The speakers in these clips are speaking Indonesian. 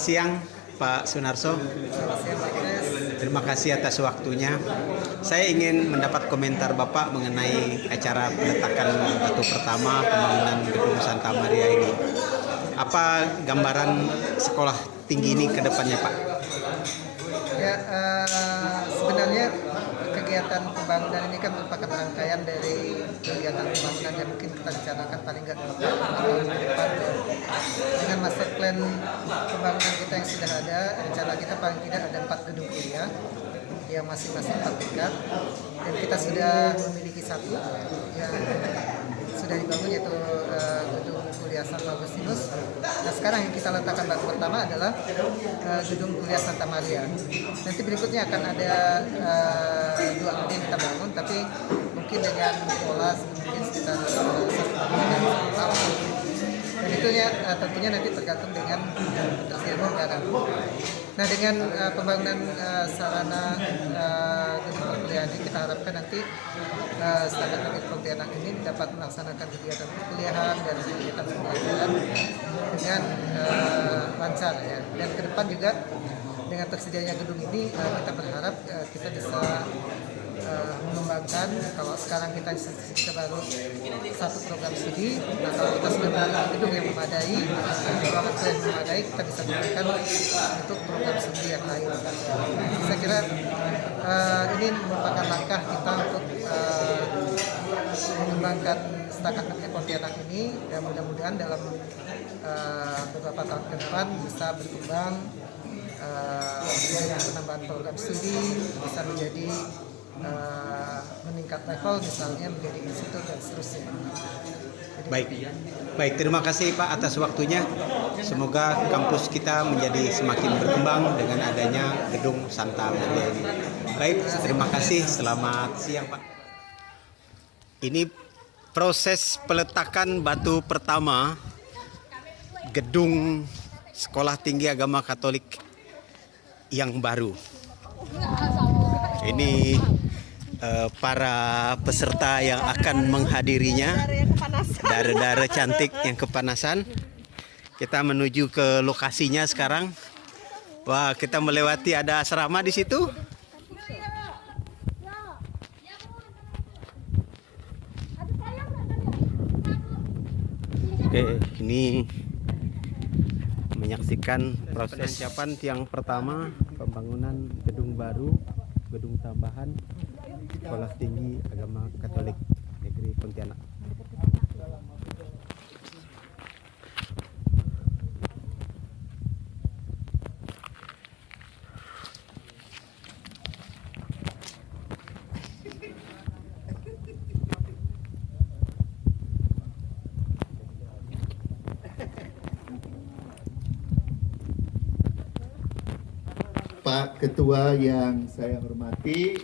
Selamat siang Pak Sunarso. Terima kasih atas waktunya. Saya ingin mendapat komentar Bapak mengenai acara peletakan batu pertama pembangunan Gedung Santa Maria ini. Apa gambaran sekolah tinggi ini ke depannya, Pak? Ya, sebenarnya kegiatan pembangunan ini kan merupakan rangkaian dari kegiatan pembangunan yang mungkin kita bicarakan paling nggak 4 tahun ke depan. Dengan master plan pembangunan kita yang sudah ada, rencana kita paling tidak ada 4 gedung kuliah yang masing-masing 4 tingkat, dan kita sudah memiliki satu yang sudah dibangun, yaitu gedung kuliah Santo Agustinus. Nah, sekarang yang kita letakkan batu pertama adalah gedung kuliah Santa Maria. Nanti berikutnya akan ada 2 gedung yang kita bangun, tapi mungkin dengan pola mungkin sekitar 1 tahun. Dan itu tentunya nanti tergantung dengan ketersediaan anggaran. Nah, dengan pembangunan sarana gedung perkuliahan ini, kita harapkan nanti standar Negeri Pontianak ini dapat melaksanakan kegiatan perkuliahan dan kegiatan pembelajaran dengan lancar ya. Dan ke depan juga dengan tersedianya gedung ini kita berharap kita bisa mengembangkan. Kalau sekarang kita baru satu program studi, nah kalau kita sudah memiliki gedung yang memadai, ruangan yang memadai, kita bisa gunakan untuk program studi yang lain. Saya kira ini merupakan langkah kita untuk mengembangkan Setakat Negeri Pontianak ini, dan mudah-mudahan dalam beberapa tahun ke depan bisa berkembang dengan penambahan program studi, bisa menjadi meningkat level, misalnya menjadi institut dan seterusnya. Baik, terima kasih Pak atas waktunya. Semoga kampus kita menjadi semakin berkembang dengan adanya gedung Santa Maria ini. Baik, terima kasih. Selamat siang Pak. Ini proses peletakan batu pertama gedung Sekolah Tinggi Agama Katolik yang baru. Ini para peserta yang akan menghadirinya, dara-dara cantik yang kepanasan. Kita menuju ke lokasinya sekarang. Wah, kita melewati ada asrama di situ. Oke, ini menyaksikan proses penancapan tiang pertama pembangunan gedung baru, gedung tambahan Sekolah Tinggi Agama Katolik Negeri Pontianak. Pak Ketua yang saya hormati,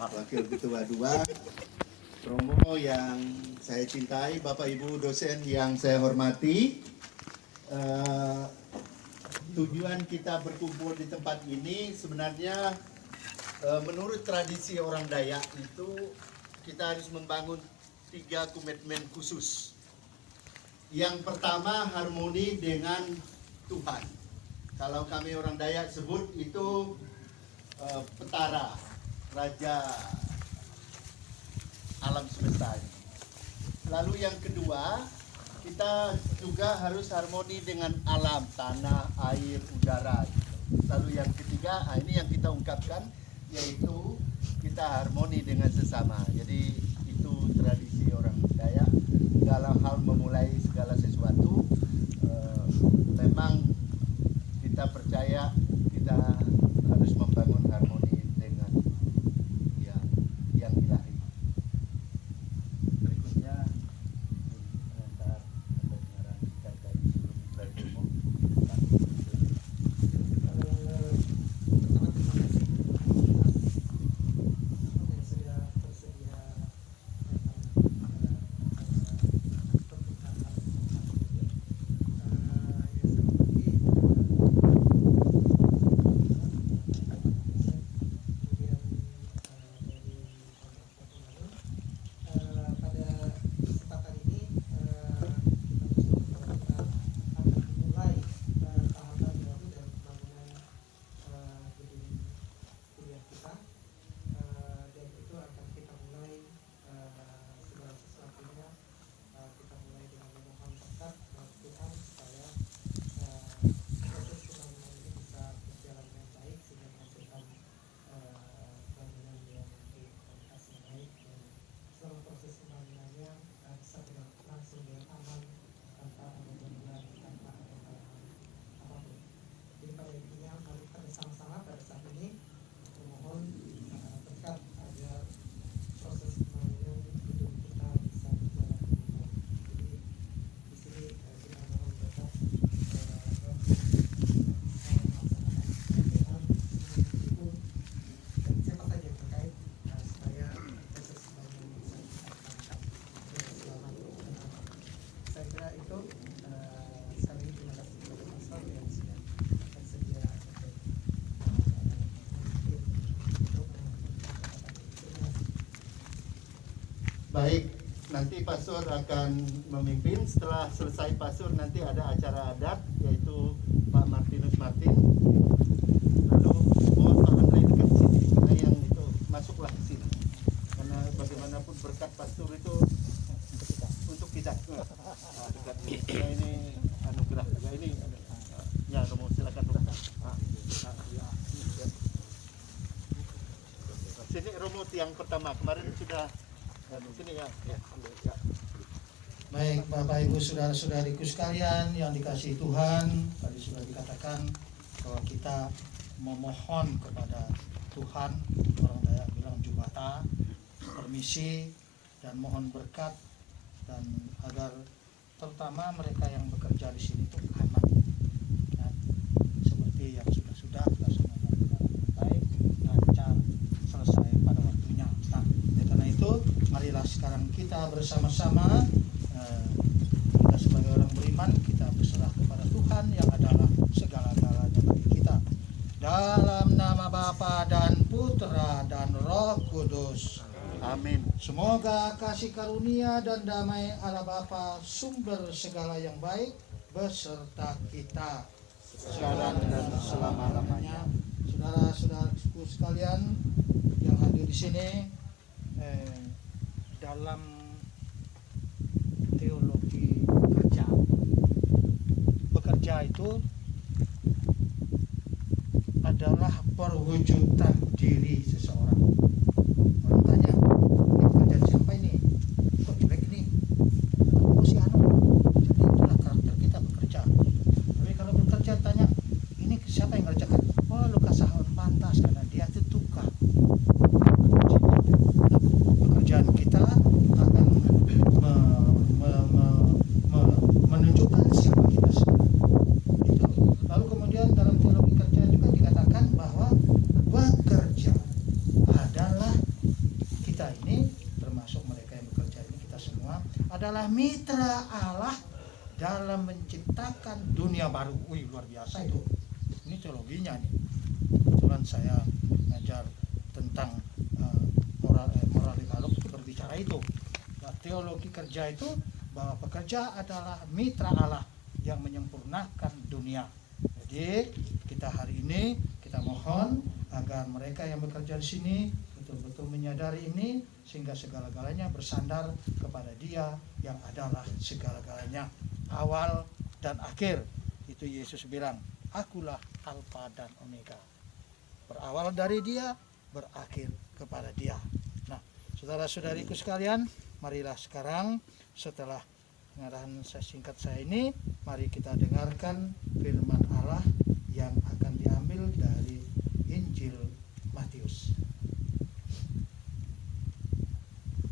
Wakil Ketua 2, Romo yang saya cintai, Bapak Ibu dosen yang saya hormati. Tujuan kita berkumpul di tempat ini sebenarnya menurut tradisi orang Dayak itu kita harus membangun 3 komitmen khusus. Yang pertama, harmoni dengan Tuhan. Kalau kami orang Dayak sebut itu Petara, Raja alam semesta. Lalu yang kedua, kita juga harus harmoni dengan alam, tanah, air, udara. Lalu yang ketiga, ini yang kita ungkapkan, yaitu kita harmoni dengan sesama. Jadi itu tradisi orang Dayak. Dalam hal memulai segala sesuatu, memang kita percaya kita harus membangun harmoni dengan yang ilahi. Berikutnya komentar pendengaran kita dari seluruh umum. Pertama, terima kasih yang sudah bersedia Baik, nanti pastor akan memimpin. Setelah selesai pastor nanti ada acara adat yaitu Pak Martinus Martin. Lalu mohon Pak Andre dekat sini karena yang itu masuklah ke sini. Karena bagaimanapun berkat pastor itu untuk kita. Nah, dekat ini. Karena ini anugerah juga ini. Ya, Romo silakan Romo. Sini Romo yang pertama kemarin sudah sini ya. Baik, Bapak Ibu saudara-saudariku sekalian yang dikasihi Tuhan, tadi sudah dikatakan bahwa kita memohon kepada Tuhan, orang Dayak bilang jubata, permisi dan mohon berkat dan agar terutama mereka yang bekerja di sini itu aman. Ya, seperti yang sudah kita semua dengan baik, lancar, selesai pada waktunya. Nah, karena itu marilah sekarang kita bersama-sama kita sebagai orang beriman kita berserah kepada Tuhan yang adalah segala-galanya bagi kita. Dalam nama Bapa dan Putra dan Roh Kudus. Amin. Semoga kasih karunia dan damai Allah Bapa sumber segala yang baik beserta kita Sekarang dan selama-lamanya. Saudara-saudaraku sekalian yang hadir di sini, dalam teologi bekerja itu adalah perwujudan diri seseorang. Orang tanya, ini pekerjaan siapa ini? Kok jelek nih? Oh si Anu. Jadi itulah karakter kita bekerja. Tapi kalau bekerja tanya, ini siapa yang ngerjakan? Oh Lukas Sahon pantas karena dia itu tukang. Pekerjaan kita akan menunjukkan siapa kita sebenarnya. Itu. Lalu kemudian dalam teologi kerja juga dikatakan bahwa bekerja adalah kita ini, termasuk mereka yang bekerja ini, kita semua adalah mitra Allah dalam menciptakan dunia baru. Wih, luar biasa itu. Ini teologinya nih. Kebetulan saya ngajar tentang moral dialog itu berbicara itu. Nah, teologi kerja itu bahwa pekerja adalah mitra Allah yang menyempurnakan dunia. Jadi kita hari ini kita mohon agar mereka yang bekerja di sini betul-betul menyadari ini sehingga segala-galanya bersandar kepada Dia yang adalah segala-galanya, awal dan akhir. Itu Yesus bilang, akulah Alfa dan Omega. Berawal dari Dia, berakhir kepada Dia. Nah, saudara-saudariku sekalian, marilah sekarang setelah pengarahan singkat saya ini, mari kita dengarkan firman Allah yang akan diambil dari Injil Matius.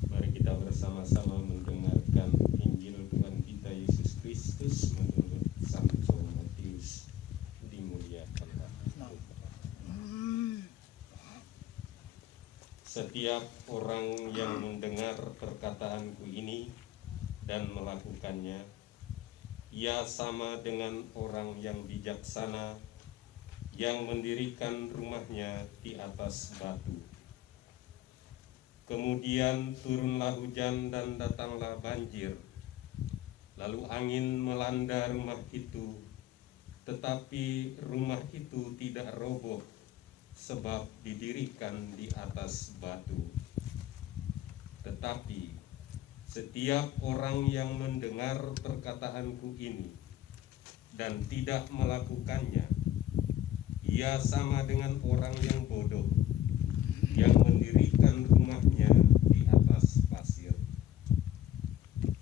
Mari kita bersama-sama mendengarkan Injil Tuhan kita Yesus Kristus menurut Santo Matius. Dimuliakanlah. Setiap orang yang mendengar perkataanku ini dan melakukannya, ia sama dengan orang yang bijaksana yang mendirikan rumahnya di atas batu. Kemudian turunlah hujan dan datanglah banjir. Lalu angin melanda rumah itu, tetapi rumah itu tidak roboh sebab didirikan di atas batu. Tetapi setiap orang yang mendengar perkataanku ini dan tidak melakukannya, ia sama dengan orang yang bodoh yang mendirikan rumahnya di atas pasir.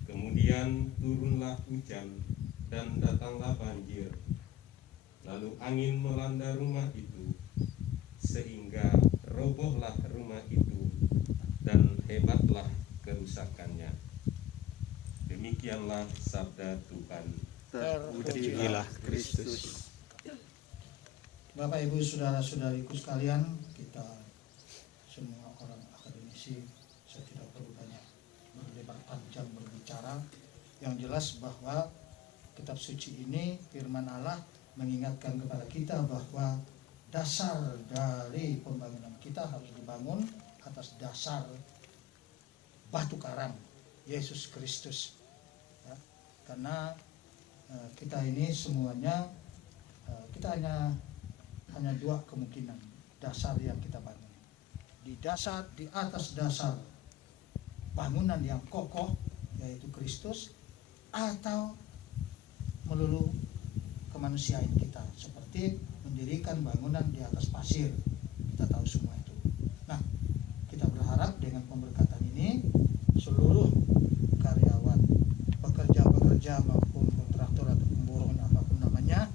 Kemudian turunlah hujan dan datanglah banjir. Lalu angin melanda rumah itu, sehingga robohlah rumah itu dan hebatlah kerusakannya. Demikianlah sabda Tuhan. Terpujilah Kristus. Bapak Ibu saudara-saudariku sekalian, kita semua orang akademisi, saya tidak perlu banyak berlebar panjang berbicara. Yang jelas bahwa kitab suci ini, firman Allah mengingatkan kepada kita bahwa dasar dari pembangunan kita harus dibangun atas dasar batu karang, Yesus Kristus. Ya, karena kita ini semuanya kita hanya dua kemungkinan dasar yang kita bangun. Di atas dasar bangunan yang kokoh yaitu Kristus, atau melulu kemanusiaan kita seperti mendirikan bangunan di atas pasir. Kita tahu semua itu. Nah, kita berharap dengan pemberkatan ini seluruh karyawan, pekerja-pekerja maupun kontraktor atau pemborong apapun namanya,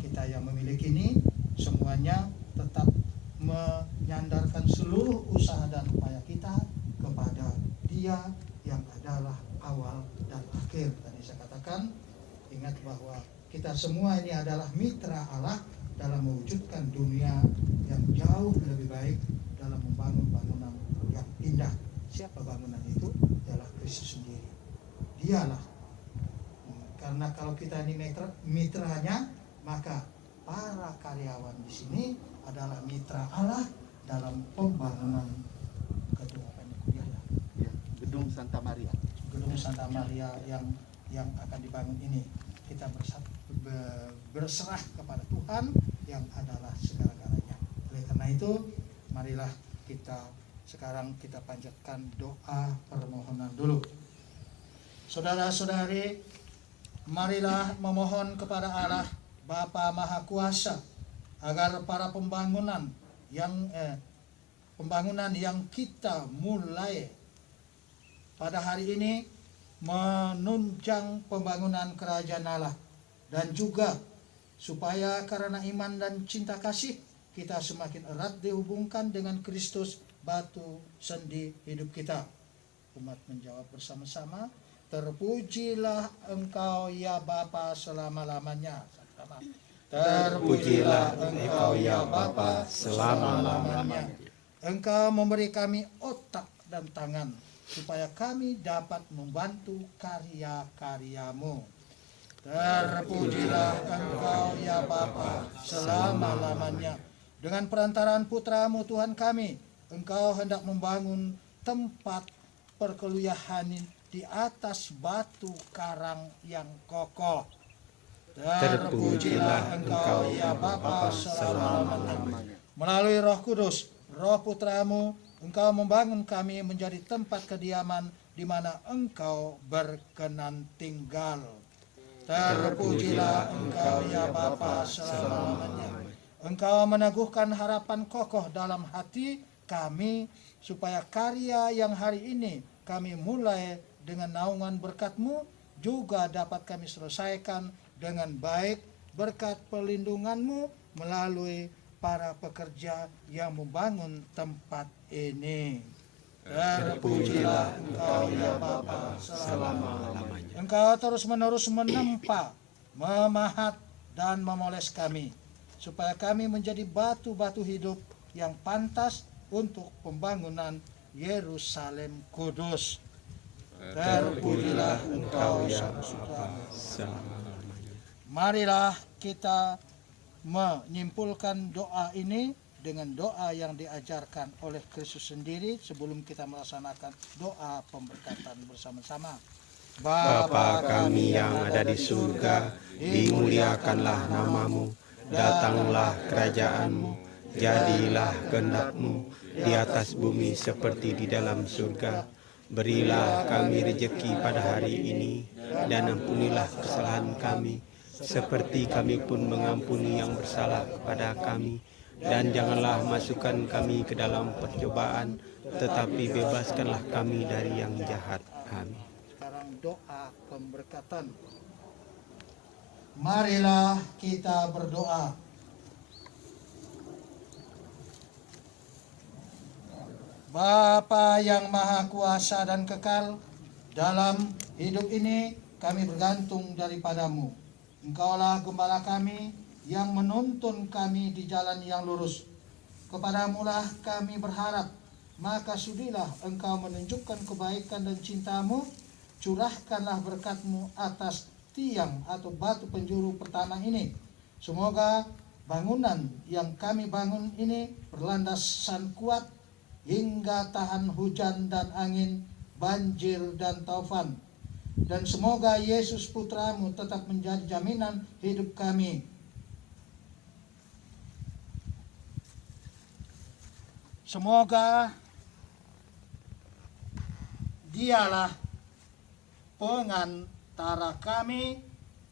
kita yang memiliki ini semuanya tetap menyandarkan seluruh usaha dan upaya kita kepada Dia yang adalah awal dan akhir. Tadi saya katakan, ingat bahwa kita semua ini adalah mitra Allah dalam mewujudkan dunia yang jauh lebih baik, dalam membangun bangunan yang indah. Siapa bangunan itu? Ialah Kristus sendiri. Dialah. Karena kalau kita ini mitranya, maka para karyawan di sini adalah mitra Allah dalam pembangunan gedung Gedung Santa Maria. Gedung Santa Maria yang akan dibangun ini. Kita berserah kepada Tuhan yang adalah segala-galanya. Oleh karena itu, marilah sekarang kita panjatkan doa permohonan dulu. Saudara-saudari, marilah memohon kepada Allah Bapa Maha Kuasa agar para pembangunan yang kita mulai pada hari ini menunjang pembangunan kerajaan Allah, dan juga supaya karena iman dan cinta kasih kita semakin erat dihubungkan dengan Kristus, batu sendi hidup kita. Umat menjawab bersama-sama, terpujilah Engkau ya Bapa selama-lamanya. Terpujilah Engkau ya Bapa selama-lamanya. Engkau memberi kami otak dan tangan supaya kami dapat membantu karya-karyamu. Terpujilah Engkau ya Bapa selama-lamanya. Dengan perantaraan putramu Tuhan kami, Engkau hendak membangun tempat perkuliahan di atas batu karang yang kokoh. Terpujilah Engkau ya Bapa selama-lamanya. Melalui Roh Kudus, Roh Putramu, Engkau membangun kami menjadi tempat kediaman di mana Engkau berkenan tinggal. Terpujilah Engkau ya Bapa selama-lamanya. Engkau meneguhkan harapan kokoh dalam hati kami, supaya karya yang hari ini kami mulai dengan naungan berkat-Mu juga dapat kami selesaikan dengan baik berkat perlindungan-Mu melalui para pekerja yang membangun tempat ini. Terpujilah Engkau ya Bapa selama-lamanya. Engkau terus-menerus menempa, memahat dan memoles kami, supaya kami menjadi batu-batu hidup yang pantas untuk pembangunan Yerusalem Kudus. Terpujilah Engkau ya Bapa. Marilah kita menyimpulkan doa ini dengan doa yang diajarkan oleh Kristus sendiri sebelum kita melaksanakan doa pemberkatan bersama-sama. Bapa kami yang ada di surga, dimuliakanlah namamu, datanglah kerajaan-Mu, jadilah kehendak-Mu di atas bumi seperti di dalam surga. Berilah kami rejeki pada hari ini, dan ampunilah kesalahan kami, seperti kami pun mengampuni yang bersalah kepada kami. Dan janganlah masukkan kami ke dalam percobaan, tetapi bebaskanlah kami dari yang jahat. Amin. Sekarang doa pemberkatan. Marilah kita berdoa. Bapa yang Maha Kuasa dan kekal, dalam hidup ini kami bergantung daripada-Mu. Engkaulah gembala kami yang menuntun kami di jalan yang lurus. Kepadamu-lah kami berharap, maka sudilah Engkau menunjukkan kebaikan dan cinta-Mu. Curahkanlah berkat-Mu atas tiang atau batu penjuru pertama ini. Semoga bangunan yang kami bangun ini berlandasan kuat hingga tahan hujan dan angin, banjir, dan taufan. Dan semoga Yesus Putramu tetap menjadi jaminan hidup kami. Semoga Dialah pengantara kami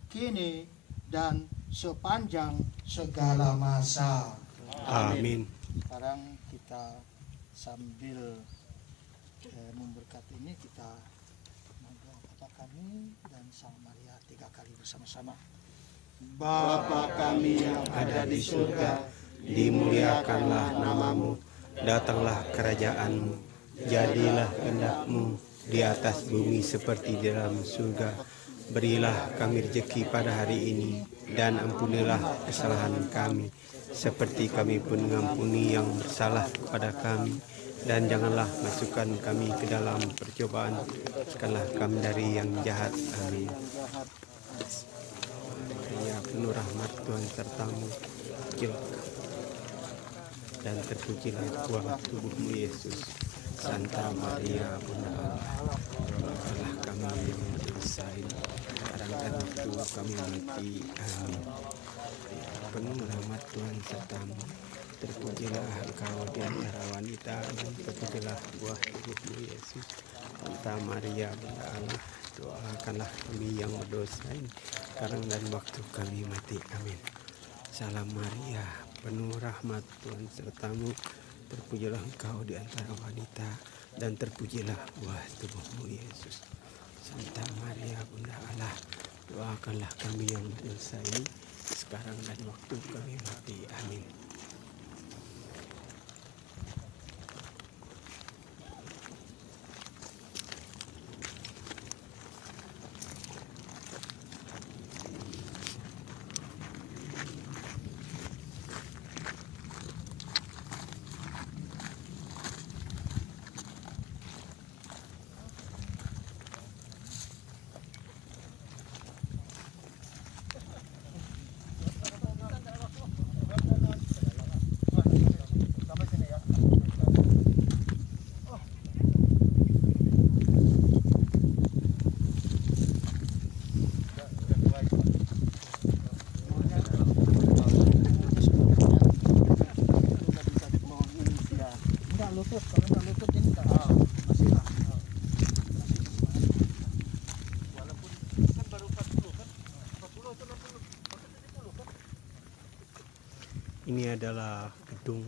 kini dan sepanjang segala masa. Amin. Sekarang kita sambil memberkati ini, kita mendoa Bapa kami dan Sang Maria 3 kali bersama-sama. Bapa kami yang ada di surga, Dimuliakanlah namamu, datanglah kerajaanmu, jadilah kehendak-mu di atas bumi seperti di dalam surga. Berilah kami rezeki pada hari ini, dan ampunilah kesalahan kami, seperti kami pun mengampuni yang bersalah kepada kami. Dan janganlah masukkan kami ke dalam percobaan, bebaskanlah kami dari yang jahat. Amin. Ya, penuh rahmat Tuhan sertamu, dan terpujilah buah tubuhmu Yesus. Santa Maria Bunda Allah, doakanlah kami yang berdosa, sekarang dan waktu kami mati. Amin. Penuh rahmat Tuhan sertamu, terpujilah engkau di antara wanita, dan terpujilah buah tubuhmu Yesus. Santa Maria Bunda Allah, doakanlah kami yang berdosa, sekarang dan waktu kami mati. Amin. Salam Maria, penuh rahmat Tuhan sertamu, terpujilah engkau di antara wanita, dan terpujilah buah tubuhmu Yesus. Santa Maria Bunda Allah, doakanlah kami yang berdosa ini, sekarang dan waktu kami mati. Amin. Enggak lutut, kalau enggak lutut ini enggak. Masih lah. Ini adalah gedung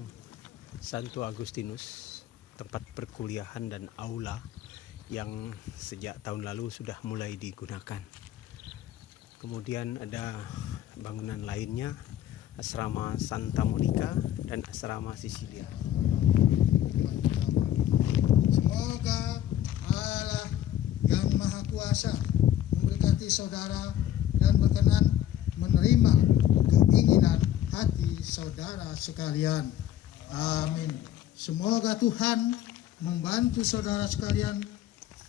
Santo Agustinus, tempat perkuliahan dan aula yang sejak tahun lalu sudah mulai digunakan. Kemudian ada bangunan lainnya, asrama Santa Monica dan asrama Sisilia. Semoga Allah yang Maha Kuasa memberkati saudara dan berkenan menerima keinginan hati saudara sekalian. Amin. Semoga Tuhan membantu saudara sekalian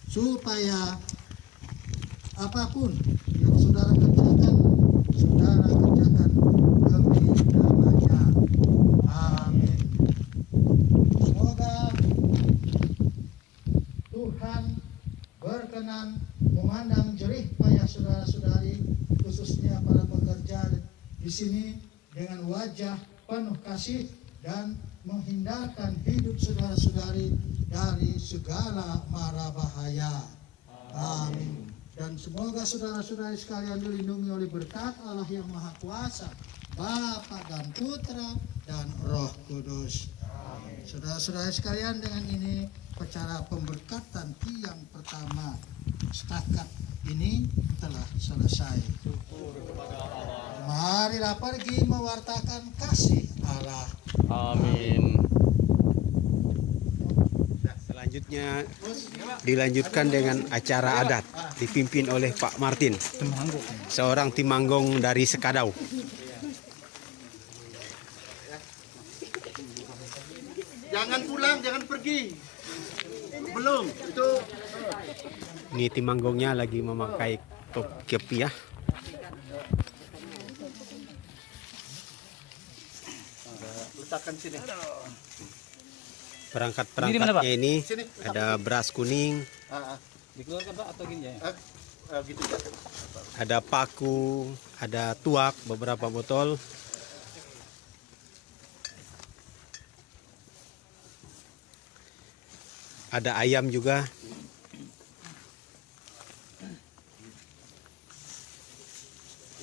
supaya apapun yang saudara kerjakan demi namanya. Amin. Semoga Tuhan berkenan memandang jerih payah saudara-saudari, khususnya para pekerja di sini, dengan wajah penuh kasih dan menghindarkan hidup saudara-saudari dari segala mara bahaya. Amin. Dan semoga saudara-saudari sekalian dilindungi oleh berkat Allah yang Maha Kuasa, Bapa dan Putra dan Roh Kudus. Saudara-saudari sekalian, dengan ini acara pemberkatan tiang pertama setakat ini telah selesai. Marilah pergi mewartakan kasih Allah. Amin. Nah, selanjutnya dilanjutkan dengan acara adat dipimpin oleh Pak Martin, seorang Timanggong dari Sekadau. Jangan pulang, jangan pergi. Belum, itu Ini Timanggongnya lagi memakai kepiah. letakkan sini. Perangkat-perangkatnya ini Sini. ada beras kuning, Dikeluarkan Pak atau gini ya? Gitu ya. ada paku, ada tuak beberapa botol. Ada ayam juga.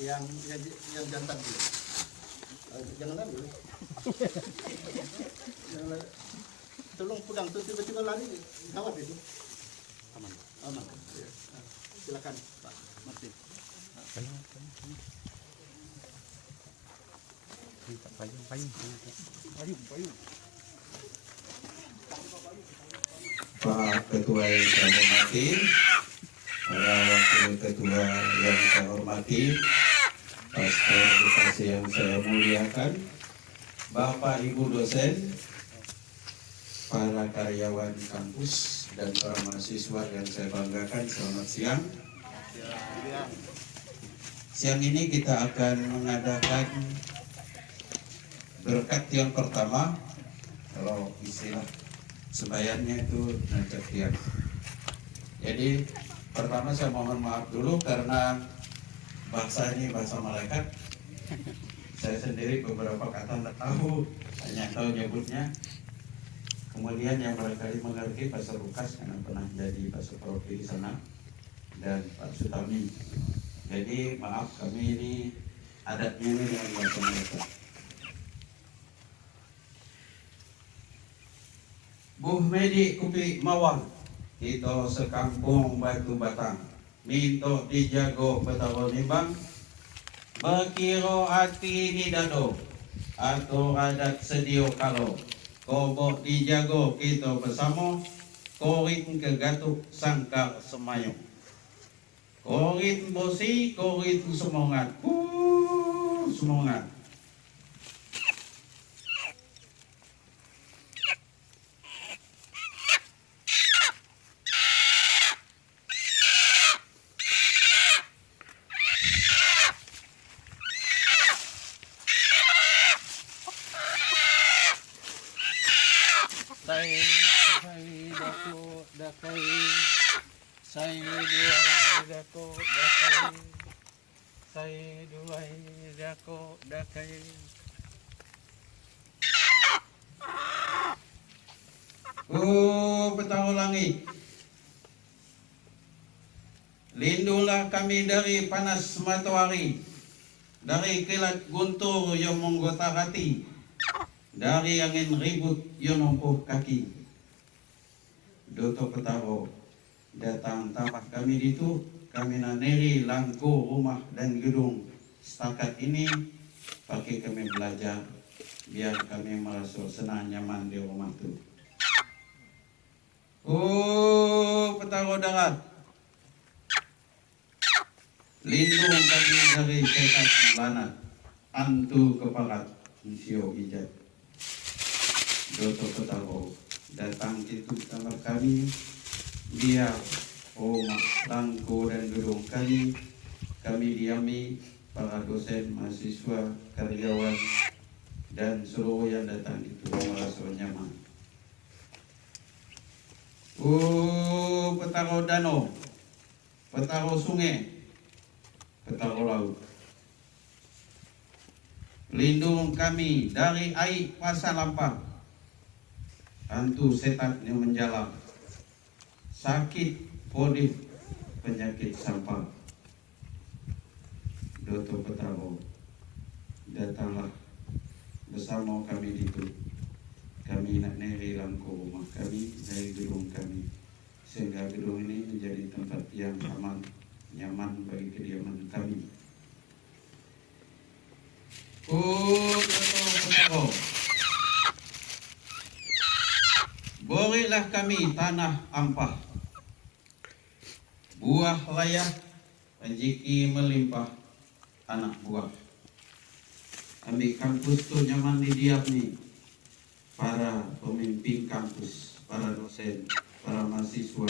Yang jantan dulu. Jangan ambil. Jangan. Tolong pulang tuh tiba-tiba lari gawat itu. Aman. Ya. Silakan Pak Martin. Pak Ketua yang saya hormati, para Wakil Ketua yang saya hormati, Pastor Edukasi yang saya muliakan, Bapak Ibu dosen, para karyawan kampus, dan para mahasiswa yang saya banggakan, selamat siang. Siang ini kita akan mengadakan berkat yang pertama, kalau istilah sembayannya itu najat tiang. Jadi pertama saya mohon maaf dulu karena bahasa ini bahasa malaikat. Saya sendiri beberapa kata tidak tahu, hanya tahu nyebutnya. Kemudian yang barangkali mengerti Pastor Lukas karena pernah jadi Pastor Profi di sana, dan Pak Sutami. Jadi maaf kami ini adatnya ini dengan bahasa malaikat. Buh Medi Kupi Mawang Ito sekampung Batu Batang Minto dijago Betawa Nimbang Bekiro hati di dado Atau adat sedio kalo Kobok dijago kita bersama Korin kegatuk sangkar semayong Korin bosi korin semangat semangat. Petang langit, lindunglah kami dari panas matahari, dari kilat guntur yang menggotak hati, dari angin ribut yang numpuh kaki. Doto Petaro datang tambah kami itu, kami naneri langko rumah dan gedung. Setakat ini pakai kami belajar, biar kami merasa senang nyaman di rumah itu. Petaro darat, lindung kami dari setan lanat, antu keparat, sio ijat. Doto Petaro datang itu kamar kami, biar rumah langko dan gedung kami diami, para dosen, mahasiswa, karyawan, dan seluruh yang datang itu merasa nyaman. Petaro danau, petaro sungai, petaro laut. Lindung kami dari air pasar lampah, hantu setan yang menjalar, sakit podif, penyakit sampah. Doto Petaro, datanglah bersama kami itu. Kami nak neri langko rumah kami dari gedung kami, sehingga gedung ini menjadi tempat yang aman, nyaman bagi kediaman kami. Doto Petaro, berilah kami tanah ampah, buah layah, rezeki melimpah, anak buah. Ambil kampus tu nyaman didiam ni, para pemimpin kampus, para dosen, para mahasiswa,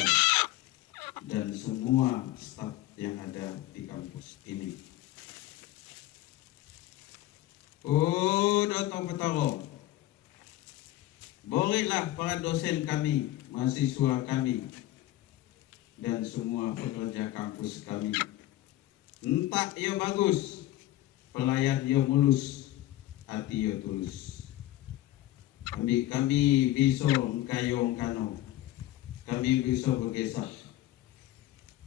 dan semua staf yang ada di kampus ini. Doto Petaro, Bolehlah para dosen kami, mahasiswa kami, dan semua pekerja kampus kami. Entah ia bagus, pelayan ia mulus, hati ia tulus. Kami bisa kayong kano, kami bisa bergesah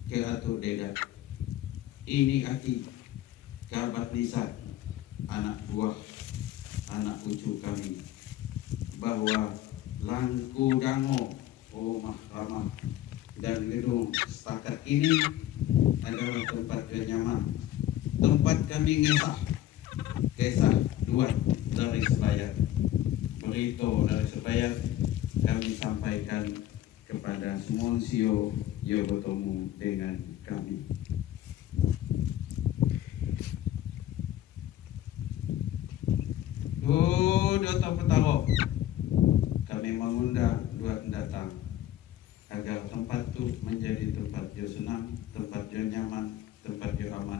ke atur dedat. Ini aki, kerabat lisan, anak buah, anak cucu kami, bahwa Langku Dango, Rumah Ramah, dan gedung setakat ini adalah tempat yang nyaman, tempat kami kisah dua dari Sebayar. Berita dari Sebayar kami sampaikan kepada semua sio yang bertemu dengan kami. Dr. Petaro, kami mengundang dua pendatang agar tempat itu menjadi tempat yang senang, tempat yang nyaman, tempat yang aman.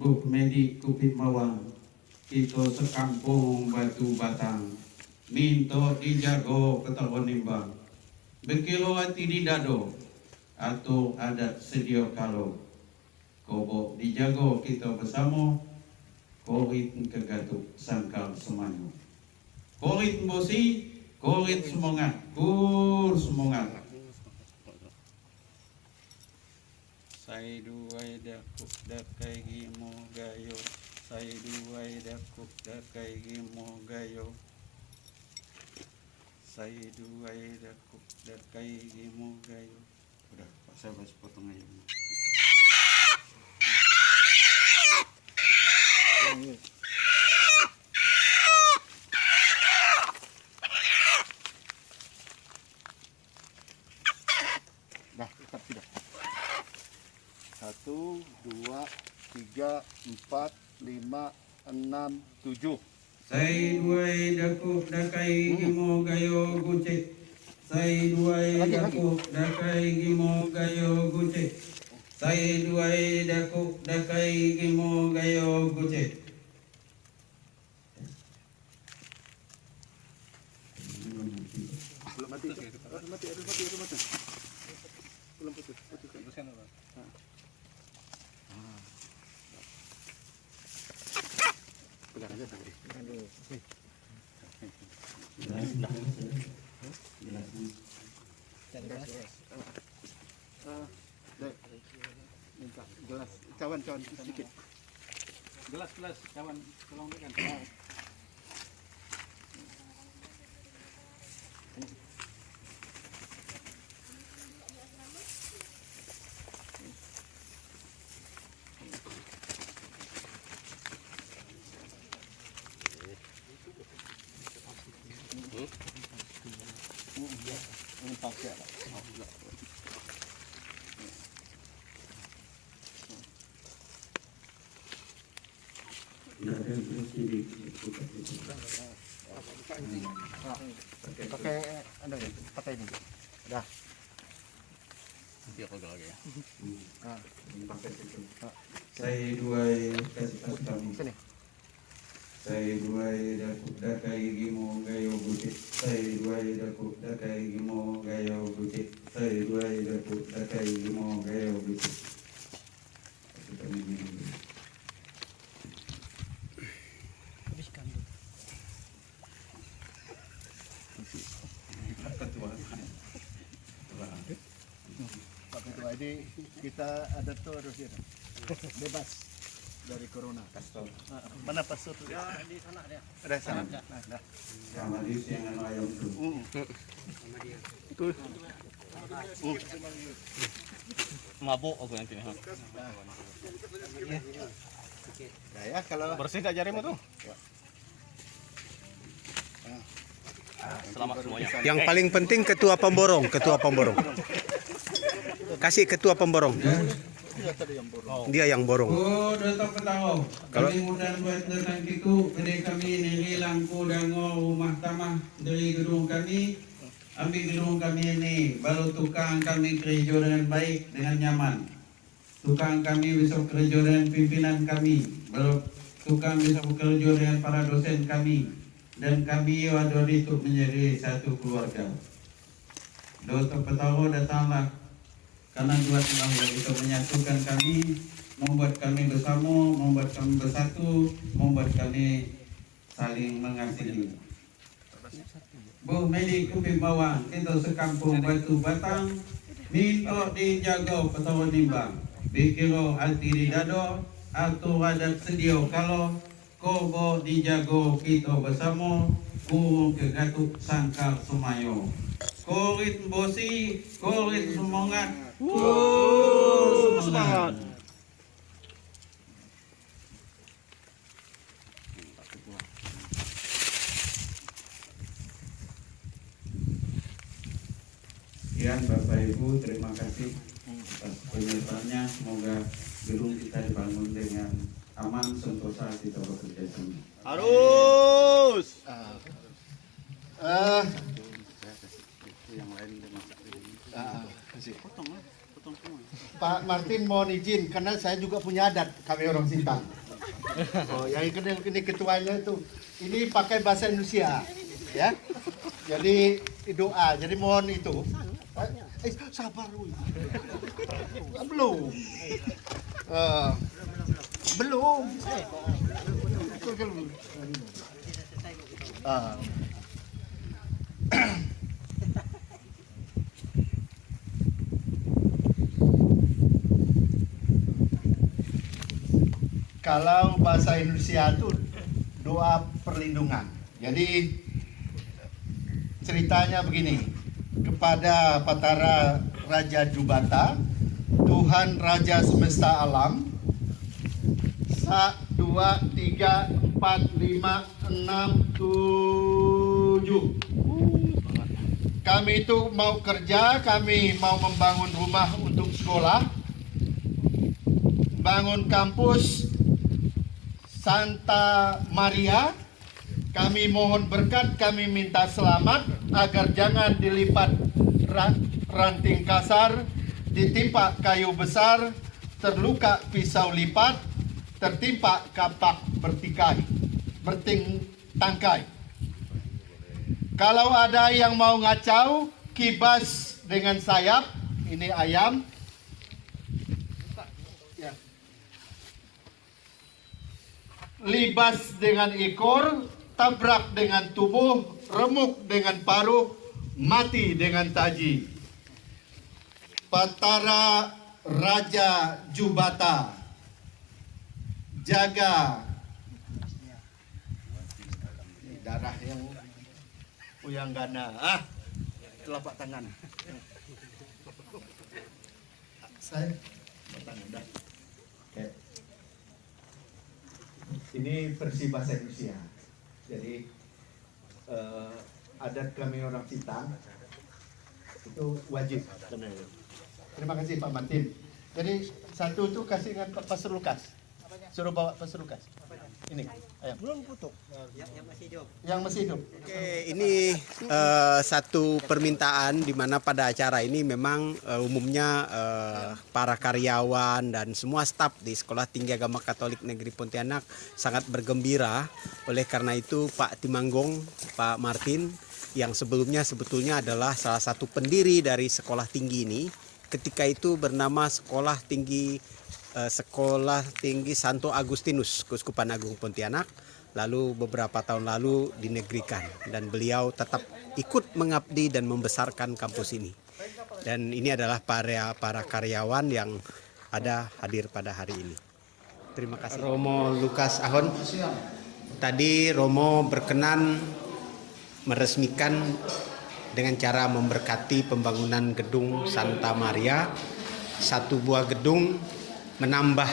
Bu Medi Kupit Mawang, kita sekampung batu batang, minta dijago ketahuan nimbang, bekilo hati di dado, atau adat sedia kalau, kobo dijago kita bersama, korit kegatuk sangkal semangat, korit bosi, korit semangat, kur semangat. Sai duai dakuk dakai gimo gayo. Sai duai dakuk dakai gimo gayo. Sai duai dakuk dakai gimo gayo. Udah, Pak saya bahas potong aja. Dah, tetap sudah. 1, 2, 3, 4, 5, 6, 7. Sai duai dakuk dakai gimo gayo gucek. Sai duai dakuk dakai gimo gayo gucek. Sai duai dakuk dakai gimo gayo gucek. Belum mati. Belum mati. Belum putus. Pegang aja tadi. Minta gelas cawan sedikit. Gelas kawan tolong berikan. Ini pakai. Pakai ada ya? Pakai ini. Dah. Biar kau lagi ya. Saya duai kasih kami. Sini. Saya duai dakuk dakai gimo gayo gucek. Saya duai dakuk dakai gimo gayo gucek. Saya duai dakuk dakai gimo gayo gucek. Pak Ketua, jadi kita ada terus ya. Bebas dari corona. Mana pastor? Ya, di sana dia. Ada sana. Nah, dah. Sama di siang ayam tu. Itu. Mabuk aku nanti nih. Ya, kalau Bersih tak jarimu tuh? Selamat semuanya. Yang paling penting ketua pemborong. Kasih ketua pemborong. Dia yang borong. Oh, Dr. Petaro. Kami mudah buat tentang itu. Kedai kami ini Langku Dango Rumah Tamah dari gedung kami. Ambil gedung kami ini. Baru tukang kami kerja dengan baik, dengan nyaman. tukang kami bisa bekerja dengan pimpinan kami, tukang bisa bekerja dengan para dosen kami, dan kami wadori untuk menjadi satu keluarga. Dokter Petaro datanglah karena dua Tuhan yang bisa menyatukan kami, membuat kami bersama, membuat kami bersatu, membuat kami saling mengasihi. Bu Medi Kuping Bawang, kita sekampung Batu Batang, minta dijaga Petaro Nimbang, bikiro hati di dado, atur adat sedio kalau kobo dijago kita bersama, kurung kegatuk sangkar sumayo. Korit bosi, korit semangat, semangat. Sekian Bapak Ibu, terima kasih atas penyertaannya. Semoga gedung kita dibangun dengan aman, sentosa, kita bekerja sama. Harus. Pak Martin mohon izin karena saya juga punya adat, kami orang Sintang. Oh, yang ini ketuanya itu. Ini pakai bahasa Indonesia, ya. Jadi doa. Jadi mohon itu. Sabar lu. Belum. Belum. Kalau bahasa Indonesia itu doa perlindungan. Jadi ceritanya begini, kepada Patara Raja Jubata, Tuhan Raja semesta alam, 1, 2, 3, 4, 5, 6, 7. Kami itu mau kerja, kami mau membangun rumah untuk sekolah, bangun kampus Santa Maria. Kami mohon berkat, kami minta selamat agar jangan dilipat ranting kasar, ditimpa kayu besar, terluka pisau lipat, tertimpa kapak bertangkai. Kalau ada yang mau ngacau, kibas dengan sayap, ini ayam. Libas dengan ekor, tabrak dengan tubuh, remuk dengan paruh, mati dengan taji. Patara Raja Jubata, jaga. Darah yang uyanggana. Telapak tangan. Saya tangan dah. Ini versi bahasa Indonesia. Jadi adat kami orang Sintang itu wajib. Terima kasih Pak Martin. Jadi satu itu kasih dengan Pak Pastor Lukas. Suruh bawa Pastor Lukas. Ini ayam. Belum putuk. Yang masih hidup. Oke, ini satu permintaan di mana pada acara ini memang umumnya para karyawan dan semua staf di Sekolah Tinggi Agama Katolik Negeri Pontianak sangat bergembira. Oleh karena itu Pak Timanggong, Pak Martin yang sebelumnya sebetulnya adalah salah satu pendiri dari sekolah tinggi ini, ketika itu bernama Sekolah Tinggi Santo Agustinus, Keuskupan Agung Pontianak. Lalu beberapa tahun lalu dinegrikan dan beliau tetap ikut mengabdi dan membesarkan kampus ini. Dan ini adalah para karyawan yang ada hadir pada hari ini. Terima kasih. Romo Lukas Ahon. Tadi Romo berkenan meresmikan dengan cara memberkati pembangunan gedung Santa Maria, satu buah gedung menambah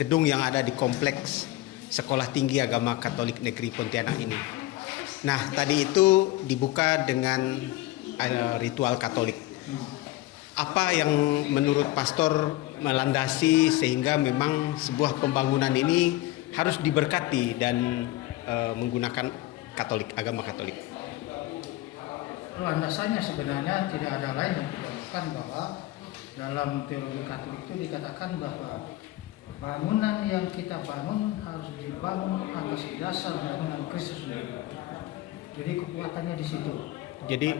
gedung yang ada di kompleks Sekolah Tinggi Agama Katolik Negeri Pontianak ini. Nah, tadi itu dibuka dengan ritual Katolik. Apa yang menurut pastor melandasi sehingga memang sebuah pembangunan ini harus diberkati dan menggunakan Katolik, agama Katolik? Landasannya sebenarnya tidak ada lain yang dilakukan bahwa dalam teologi Katolik itu dikatakan bahwa bangunan yang kita bangun harus dibangun atas dasar bangunan Kristus sendiri. Jadi kekuatannya di situ. Jadi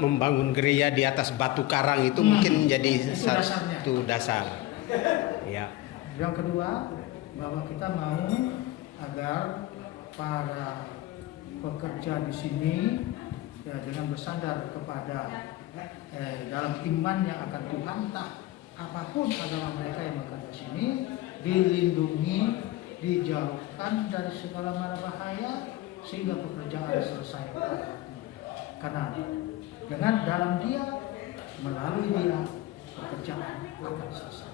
membangun gereja di atas batu karang itu mungkin jadi itu satu dasar. Ya. Yang kedua, bahwa kita mau agar para pekerja di sini ya, dengan bersandar kepada dalam iman yang akan Tuhan, apapun agama mereka yang bekerja di sini dilindungi, dijauhkan dari segala mara bahaya sehingga pekerjaan selesai. Karena dengan dalam dia, melalui dia, pekerjaan akan selesai.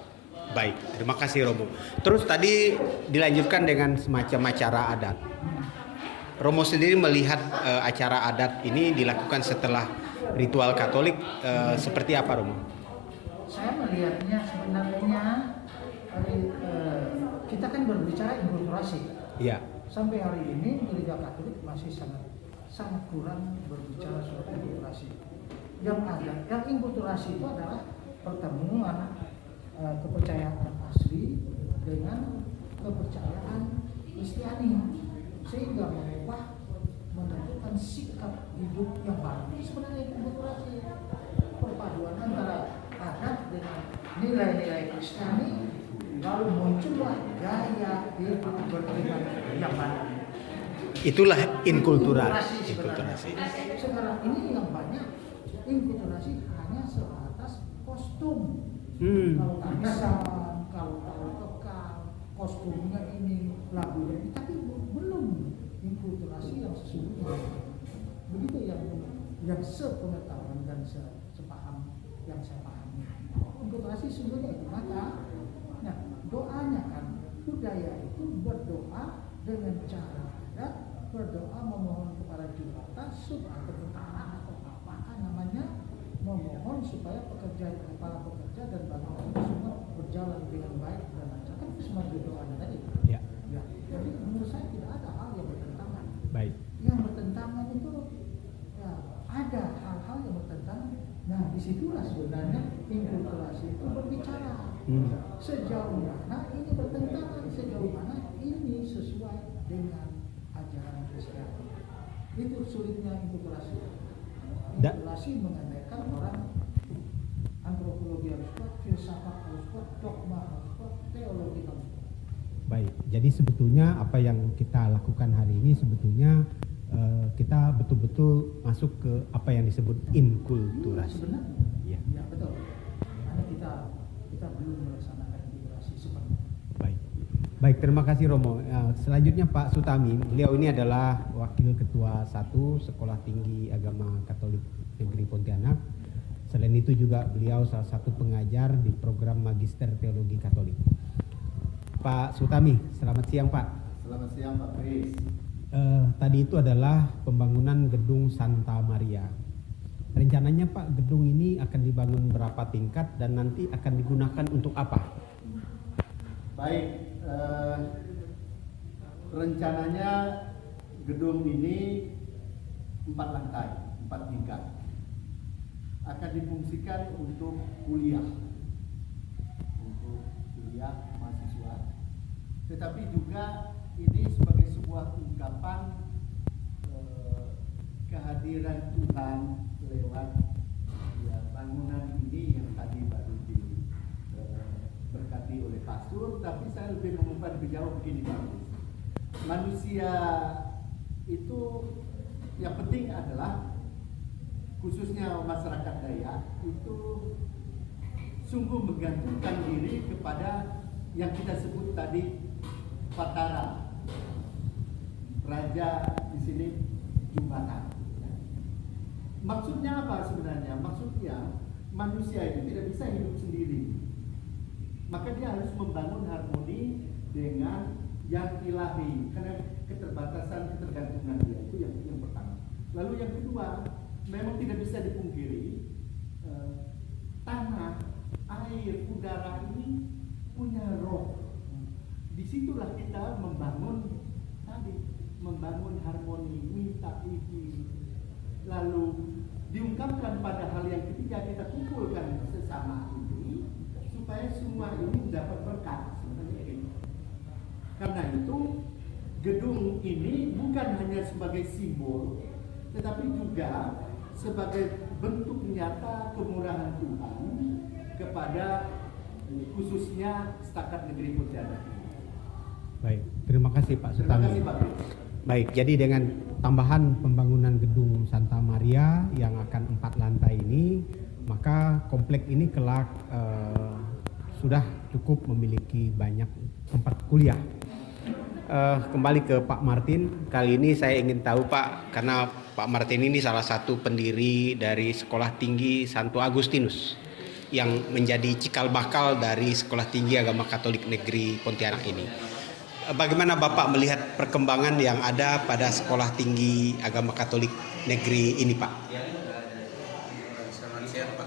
Baik, terima kasih Romo. Terus tadi dilanjutkan dengan semacam acara adat. Romo sendiri melihat acara adat ini dilakukan setelah ritual Katolik seperti apa, Romo? Saya melihatnya sebenarnya kita kan berbicara inkulturasi. Iya. Sampai hari ini gereja Katolik masih sangat kurang berbicara soal inkulturasi. Yang ada, yang inkulturasi itu adalah pertemuan kepercayaan asli dengan kepercayaan Kristiani, sehingga mengubah, menentukan sikap hidup yang baru. Sebenarnya inkulturasi, perpaduan antara adat dengan nilai-nilai Kristiani, lalu muncullah gaya hidup beriman yang baru. Itulah Inkulturasi. inkulturasi. Sekarang ini yang banyak inkulturasi hanya sebatas kostum. Kalau arisan, kalau kekal, kostumnya ini, lagunya ini, tapi belum inkulturasi yang sesungguhnya. Begitu yang sepengetahuan dan sepaham yang saya pahami. Inkulturasi sesungguhnya itu maka, nah doanya kan budaya itu berdoa dengan cara adat, berdoa memohon kepada Jurata supaya tentara atau apakah namanya, memohon supaya para pekerja dan bangunan itu semua berjalan dengan baik dan lancar. Kan itu semua doanya tadi. Ya. Ya. Jadi menurut saya tidak ada hal yang bertentangan. Baik. Yang bertentangan itu ya ada hal-hal yang bertentangan. Nah disitulah sebenarnya inkulturasi itu berbicara. Sejauh mana ini bertentangan, sejauh mana ini sesuai dengan ajaran Kristiani. Itu sulitnya inkulturasi. Inkulturasi mengandalkan orang antropologi harus kuat, filsafat harus kuat, dogma harus kuat, teologi harus kuat. Baik. Jadi sebetulnya apa yang kita lakukan hari ini sebetulnya kita betul-betul masuk ke apa yang disebut inkulturasi. Sebenarnya. Iya. Ya betul. Karena kita belum melaksanakan inkulturasi seperti itu. Baik. Baik, terima kasih Romo. Selanjutnya Pak Sutami, beliau ini adalah Wakil Ketua 1 Sekolah Tinggi Agama Katolik Negeri Pontianak. Selain itu juga beliau salah satu pengajar di program Magister Teologi Katolik. Pak Sutami, selamat siang Pak. Selamat siang Pak Kris. Tadi itu adalah pembangunan gedung Santa Maria. Rencananya Pak, gedung ini akan dibangun berapa tingkat dan nanti akan digunakan untuk apa? Baik, rencananya gedung ini 4 lantai, 4 tingkat. Akan difungsikan untuk kuliah mahasiswa. Tetapi juga ini sebagai sebuah ungkapan kehadiran Tuhan lewat bangunan ini yang tadi baru diberkati oleh pastor. Tapi saya lebih mengumpan lebih jauh begini Pak. Manusia itu yang penting adalah, khususnya masyarakat Dayak, itu sungguh menggantungkan diri kepada yang kita sebut tadi Fatara, raja di sini jembatan. Maksudnya apa sebenarnya? Maksudnya manusia itu tidak bisa hidup sendiri, maka dia harus membangun harmoni dengan yang ilahi, karena keterbatasan ketergantungan dia itu yang pertama. Lalu yang kedua, memang tidak bisa dipungkiri tanah, air, udara ini punya roh. Disitulah kita membangun harmoni, minta izin. Lalu diungkapkan pada hal yang ketiga, kita kumpulkan sesama ini supaya semua ini dapat berkat sebenarnya ini. Karena itu gedung ini bukan hanya sebagai simbol, tetapi juga sebagai bentuk nyata kemurahan Tuhan kepada khususnya Setakat Negeri Pontianak. Baik, terima kasih Pak Terima Sutami. kasih Pak. Baik, jadi dengan tambahan pembangunan gedung Santa Maria yang akan 4 lantai ini, maka komplek ini kelak sudah cukup memiliki banyak tempat kuliah. Kembali ke Pak Martin, kali ini saya ingin tahu Pak, karena Pak Martin ini salah satu pendiri dari Sekolah Tinggi Santo Agustinus yang menjadi cikal bakal dari Sekolah Tinggi Agama Katolik Negeri Pontianak ini. Bagaimana Bapak melihat perkembangan yang ada pada Sekolah Tinggi Agama Katolik Negeri ini, Pak? Selamat siang Pak.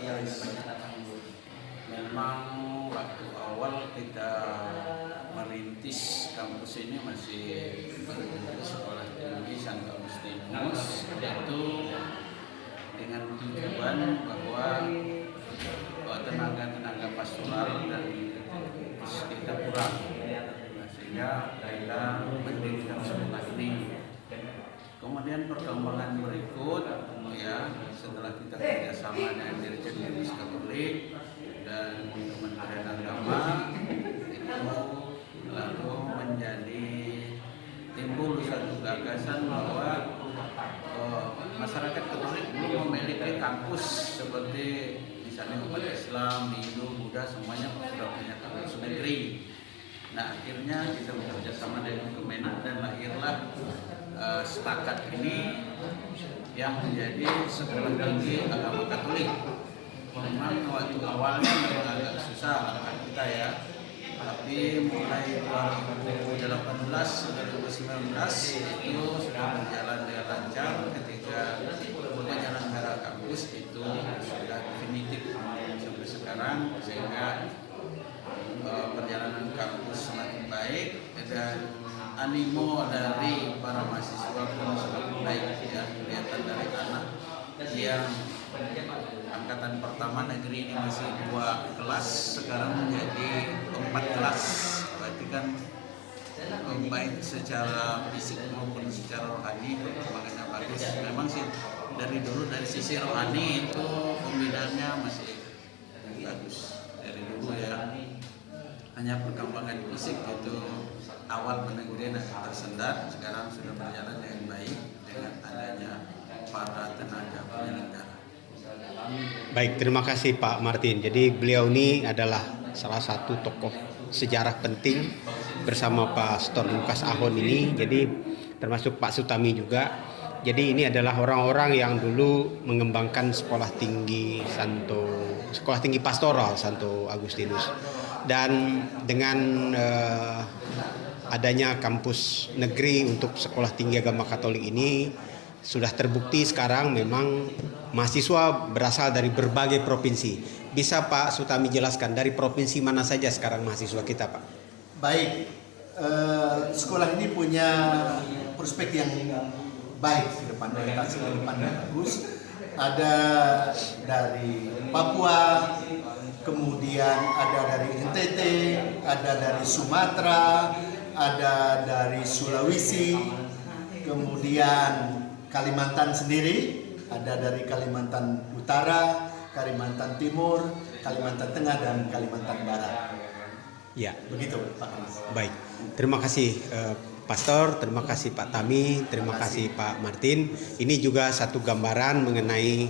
Memang waktu awal kita merintis kampus ini masih Sekolah Tinggi Santo Agustinus, itu dengan tujuan bahwa tenaga-tenaga pastoral dan kita kurang, sehingga kita mendirikan sekolah ini. Kemudian perkembangan berikut, ya, setelah kita kerjasama dengan Dirjen Dinas Katolik dan Kementerian Agama, itu lalu menjadi timbul satu gagasan bahwa masyarakat Katolik belum memiliki kampus seperti misalnya umat Islam, Hindu, Buddha, semuanya sudah punya kampus negeri. Nah, akhirnya kita bekerja sama dengan Kemenak dan lahirlah Setakat ini yang menjadi Sekolah Tinggi Agama Katolik. Memang waktu awalnya memang agak susah langkah kita ya, tapi mulai 2018-2019 itu sudah berjalan dengan lancar ketika penyelenggara kampus itu sudah definitif sampai sekarang, sehingga perjalanan kampus semakin baik dan animo dari para mahasiswa pun semakin baik ya, kelihatan dari anak yang angkatan pertama negeri ini masih 2 kelas, sekarang menjadi 4 kelas, berarti kan baik secara fisik maupun secara rohani perkembangannya bagus. Memang sih dari dulu dari sisi rohani itu pembinaannya masih bagus dari dulu ya, hanya perkembangan fisik itu awal penegrian agak tersendat, sekarang sudah berjalan dengan baik dengan adanya para tenaga penyelenggara. Baik, terima kasih Pak Martin. Jadi beliau ini adalah salah satu tokoh sejarah penting bersama Pak Pastor Lukas Ahon ini. Jadi termasuk Pak Sutami juga. Jadi ini adalah orang-orang yang dulu mengembangkan Sekolah Tinggi Pastoral Santo Agustinus. Dan dengan adanya kampus negeri untuk Sekolah Tinggi Agama Katolik ini sudah terbukti sekarang memang mahasiswa berasal dari berbagai provinsi. Bisa Pak Sutami jelaskan dari provinsi mana saja sekarang mahasiswa kita, Pak? Baik, sekolah ini punya prospek yang baik ke depan, orientasi ke depan yang bagus. Ada dari Papua, kemudian ada dari NTT, ada dari Sumatera, ada dari Sulawesi, kemudian Kalimantan sendiri, ada dari Kalimantan Utara, Kalimantan Timur, Kalimantan Tengah, dan Kalimantan Barat. Ya, Begitu Pak Mas. baik. Terima kasih Pastor, terima kasih Pak Tami, terima kasih Pak Martin. Ini juga satu gambaran mengenai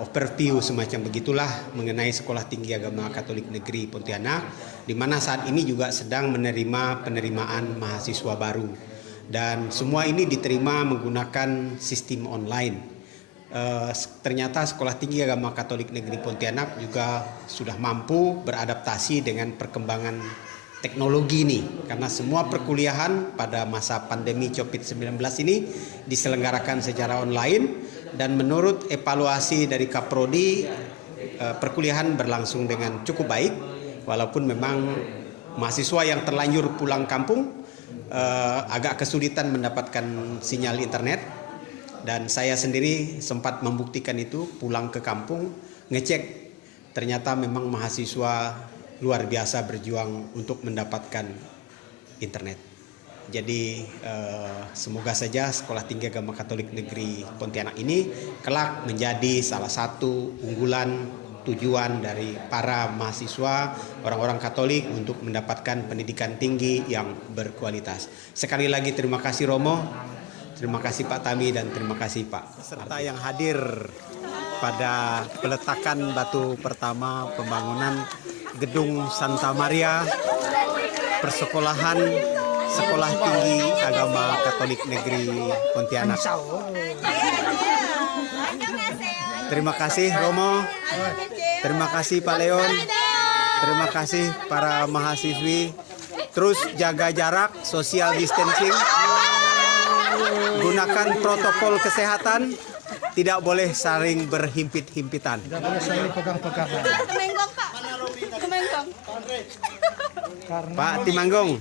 overview semacam begitulah mengenai Sekolah Tinggi Agama Katolik Negeri Pontianak, di mana saat ini juga sedang menerima penerimaan mahasiswa baru, dan semua ini diterima menggunakan sistem online. Ternyata Sekolah Tinggi Agama Katolik Negeri Pontianak juga sudah mampu beradaptasi dengan perkembangan teknologi ini, karena semua perkuliahan pada masa pandemi COVID-19 ini diselenggarakan secara online, dan menurut evaluasi dari Kaprodi perkuliahan berlangsung dengan cukup baik, walaupun memang mahasiswa yang terlanjur pulang kampung agak kesulitan mendapatkan sinyal internet, Dan saya sendiri sempat membuktikan itu, pulang ke kampung ngecek, ternyata memang mahasiswa luar biasa berjuang untuk mendapatkan internet. Jadi semoga saja Sekolah Tinggi Agama Katolik Negeri Pontianak ini kelak menjadi salah satu unggulan tujuan dari para mahasiswa orang-orang Katolik untuk mendapatkan pendidikan tinggi yang berkualitas. Sekali lagi terima kasih Romo, terima kasih Pak Tami, dan terima kasih Pak serta yang hadir pada peletakan batu pertama pembangunan Gedung Santa Maria Persekolahan Sekolah Tinggi Agama Katolik Negeri Pontianak. Terima kasih Romo, terima kasih Pak Leon, terima kasih para mahasiswi. Terus jaga jarak, social distancing, gunakan protokol kesehatan, tidak boleh saling berhimpit-himpitan. Tidak boleh saling pegang-pegangan. Kemenggong Pak. Kemenggong. Pak Timanggong,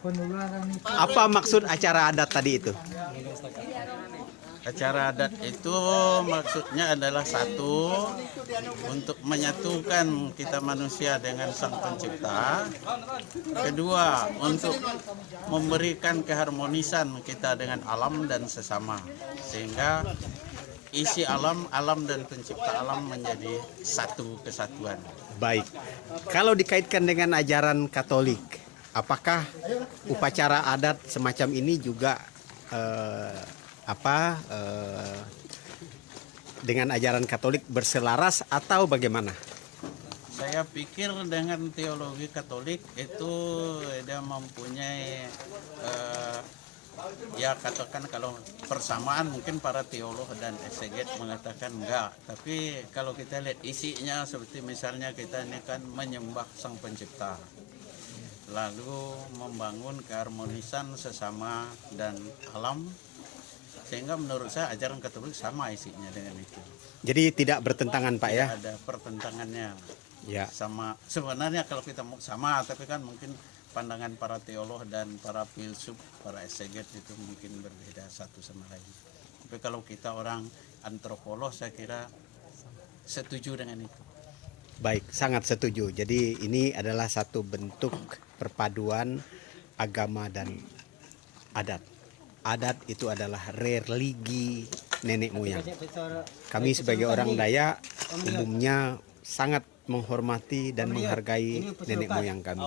Penularan itu apa maksud acara adat tadi itu? Acara adat itu maksudnya adalah satu, untuk menyatukan kita manusia dengan Sang Pencipta. Kedua, untuk memberikan keharmonisan kita dengan alam dan sesama, sehingga isi alam dan pencipta alam menjadi satu kesatuan. Baik, kalau dikaitkan dengan ajaran Katolik, apakah upacara adat semacam ini juga dengan ajaran Katolik berselaras atau bagaimana? Saya pikir dengan teologi Katolik itu dia mempunyai ya katakan kalau persamaan, mungkin para teolog dan ekseget mengatakan enggak, tapi kalau kita lihat isinya seperti misalnya kita ini kan menyembah Sang Pencipta, lalu membangun keharmonisan sesama dan alam, sehingga menurut saya ajaran Katolik sama isinya dengan itu. Jadi tidak bertentangan Pak ya? Tidak ada pertentangannya. Ya. Sama sebenarnya kalau kita mau sama, tapi kan mungkin pandangan para teolog dan para filsuf, para ekseget itu mungkin berbeda satu sama lain. Tapi kalau kita orang antropolog, saya kira setuju dengan itu. Baik, sangat setuju. Jadi ini adalah satu bentuk perpaduan agama dan adat. Adat itu adalah religi nenek moyang. Kami sebagai orang Dayak umumnya sangat menghormati dan menghargai nenek moyang kami.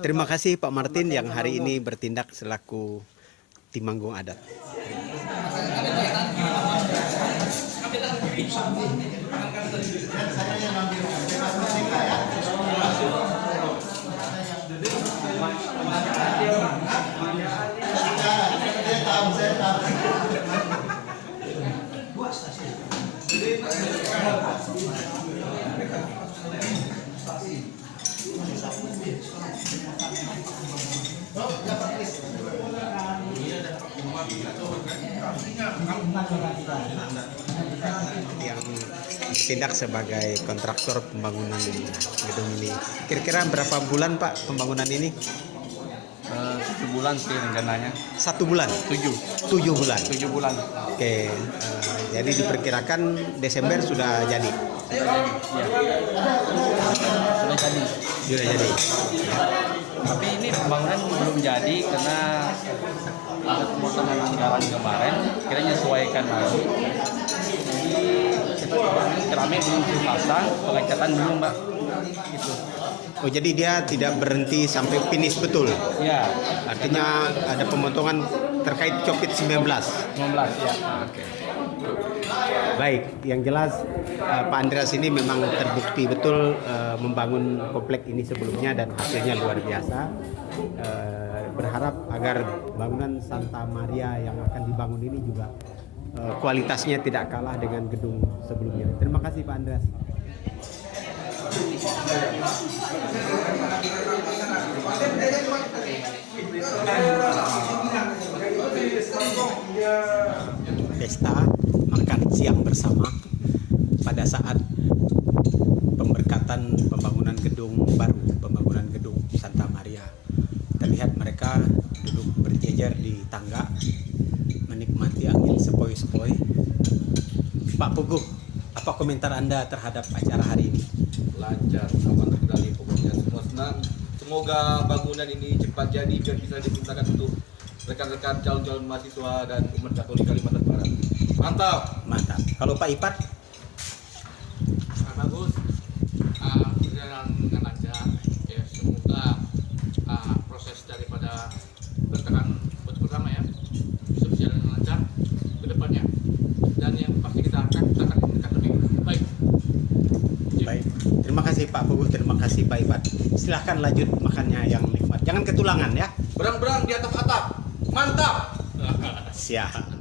Terima kasih Pak Martin yang hari ini bertindak selaku Timanggung Adat. Yang tindak sebagai kontraktor pembangunan gedung ini. Kira-kira berapa bulan Pak pembangunan ini? 7 bulan sih rencananya. 1 bulan? 7 bulan. 7 bulan. Oke, jadi diperkirakan Desember sudah jadi. Sudah jadi. Sudah jadi. Tapi ini pembangunan belum jadi karena ada pemotongan anggaran kemarin, kira menyesuaikan lagi. Jadi kita keramik belum dipasang, pengecatan belum Mbak. Gitu. Oh, jadi dia tidak berhenti sampai finish betul? Ya. Artinya ada pemotongan terkait COVID-19? 19 ya. Oke. Baik, yang jelas Pak Andreas ini memang terbukti betul membangun komplek ini sebelumnya dan hasilnya luar biasa. Berharap agar bangunan Santa Maria yang akan dibangun ini juga kualitasnya tidak kalah dengan gedung sebelumnya. Terima kasih Pak Andreas. Pesta makan siang bersama pada saat pemberkatan pembangunan gedung baru, pembangunan gedung Santa Maria. Terlihat mereka duduk berjejer di tangga menikmati menikmati angin sepoi-sepoi. Pak Puguh, apa komentar Anda terhadap acara hari ini? Lancar, aman terkendali, pokoknya semua senang. Semoga bangunan ini cepat jadi biar bisa digunakan untuk rekan-rekan calon-calon mahasiswa dan umat Katolik Kalimantan Barat. Mantap. Mantap. Kalau Pak Ipat? Bagus, berjalan dengan lancar. Ya, semoga proses daripada peletakan batu pertama ya bisa berjalan dengan lancar ke depannya. Dan yang pasti kita akan meningkat lebih baik. Baik. Terima kasih Pak Puguh, terima kasih Pak Ipat. Silahkan lanjut makannya yang nikmat. Jangan ketulangan ya. Berang-berang di atas atap. Mantap. Siap.